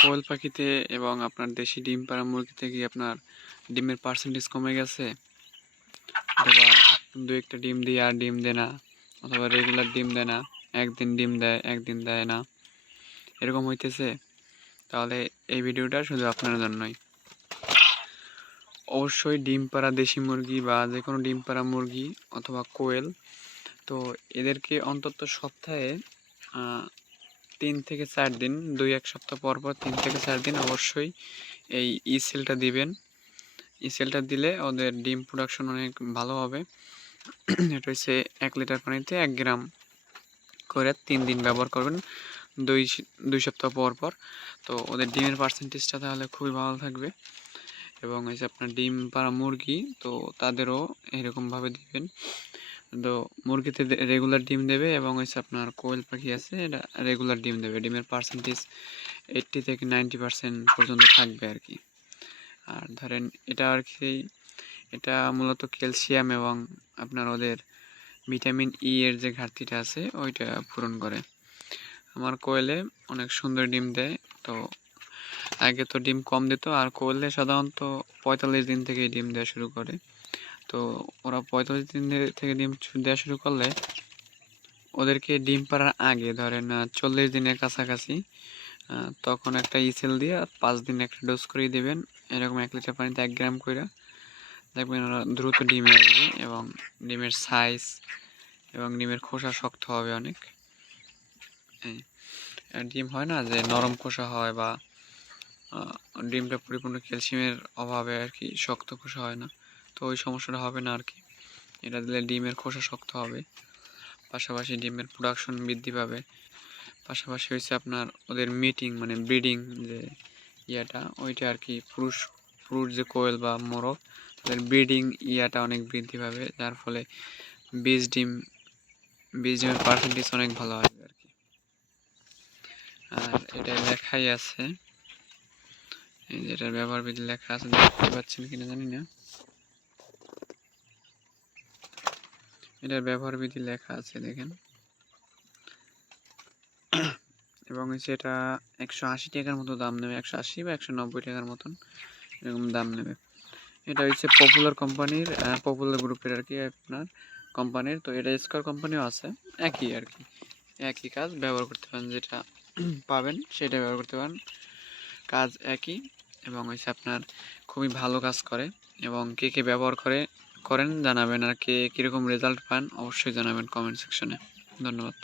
কোয়েল পাখিতে এবং আপনার দেশি ডিম পাড়া মুরগিতে কি আপনার ডিমের পার্সেন্টেজ কমে গেছে, অথবা দু একটা ডিম দিয়ে আর ডিম দেয় না, অথবা রেগুলার ডিম দেয় না, একদিন ডিম দেয় একদিন দেয় না, এরকম হইতেছে? তাহলে এই ভিডিওটা শুধু আপনার জন্যই। অবশ্যই ডিম পাড়া দেশি মুরগি বা যে কোনো ডিম পাড়া মুরগি অথবা কোয়েল, তো এদেরকে অন্তত সপ্তাহে 3 থেকে 4 দিন, 2-1 সপ্তাহ পর পর 3 থেকে 4 দিন অবশ্যই এই সেলটা দিবেন। সেলটা দিলে ওদের ডিম প্রোডাকশন অনেক ভালো হবে। এটা হচ্ছে 1 লিটার পানিতে 1 গ্রাম করে 3 দিন ব্যবহার করবেন, 2 সপ্তাহ পর পর। তো ওদের ডিমের পার্সেন্টেজটা তাহলে খুবই ভালো থাকবে। এবং হচ্ছে আপনার ডিম পাড়া মুরগি, তো তাদেরও এরকমভাবে দিবেন। তো মুরগিতে রেগুলার ডিম দেবে, এবং হচ্ছে আপনার কোয়েল পাখি আছে এটা রেগুলার ডিম দেবে। ডিমের পার্সেন্টেজ 80 থেকে 90% পর্যন্ত থাকবে আর কি। আর ধরেন এটা আর কি, এটা মূলত ক্যালসিয়াম এবং আপনার ওদের ভিটামিন ই এর যে ঘাটতিটা আছে ওইটা পূরণ করে। আমার কোয়েলে অনেক সুন্দর ডিম দেয়। তো আগে তো ডিম কম দিত, আর কোয়েলে সাধারণত 45 দিন থেকে ডিম দেওয়া শুরু করে। তো ওরা 45 দিন থেকে ডিম দেওয়া শুরু করলে ওদেরকে ডিম পাড়ার আগে ধরেন 40 দিনের কাছাকাছি, তখন একটা ইসেল দিয়ে 5 দিন একটা ডোজ করে দিবেন। এরকম 1 লিটার পানিতে 1 গ্রাম করে দেখবেন ওরা দ্রুত ডিমে আসবে, এবং ডিমের সাইজ এবং ডিমের খোসা শক্ত হবে অনেক। ডিম হয় না যে নরম খোসা হয়, বা ডিমটা পরিপূর্ণ ক্যালসিয়ামের অভাবে আর কি শক্ত খোসা হয় না, তো ওই সমস্যাটা হবে না আর কি। এটা দিলে ডিমের খোসা শক্ত হবে, পাশাপাশি ডিমের প্রোডাকশন বৃদ্ধি পাবে। পাশাপাশি হয়েছে আপনার ওদের মিটিং মানে ব্রিডিং যে ইয়াটা ওইটা আর কি, পুরুষ পুরুষ যে কোয়েল বা মোরগ তাদের ব্রিডিং ইয়াটা অনেক বৃদ্ধি পাবে, যার ফলে বীজ ডিমের পার্সেন্টেজ অনেক ভালো আসবে আর কি। আর এটা লেখাই আছে, এই যে এটার ব্যবহার বিধি লেখা আছে, দেখতে পাচ্ছেন কিনা জানি না। এটার ব্যবহার বিধি লেখা আছে দেখেন। এবং হচ্ছে এটা 180 টাকার মতো দাম নেবে, 180 বা 190 টাকার মতন এরকম দাম নেবে। এটা হচ্ছে পপুলার কোম্পানির, পপুলার গ্রুপের আর কি আপনার কোম্পানির। তো এটা স্কয়ার কোম্পানিও আছে, একই আর কি, একই কাজ ব্যবহার করতে পারেন, যেটা পাবেন সেটা ব্যবহার করতে পারেন, কাজ একই। এবং হচ্ছে আপনার খুবই ভালো কাজ করে। এবং কে কে ব্যবহার করেন জানাবেন, আর কে কীরকম রেজাল্ট পান অবশ্যই জানাবেন কমেন্ট সেকশনে। ধন্যবাদ।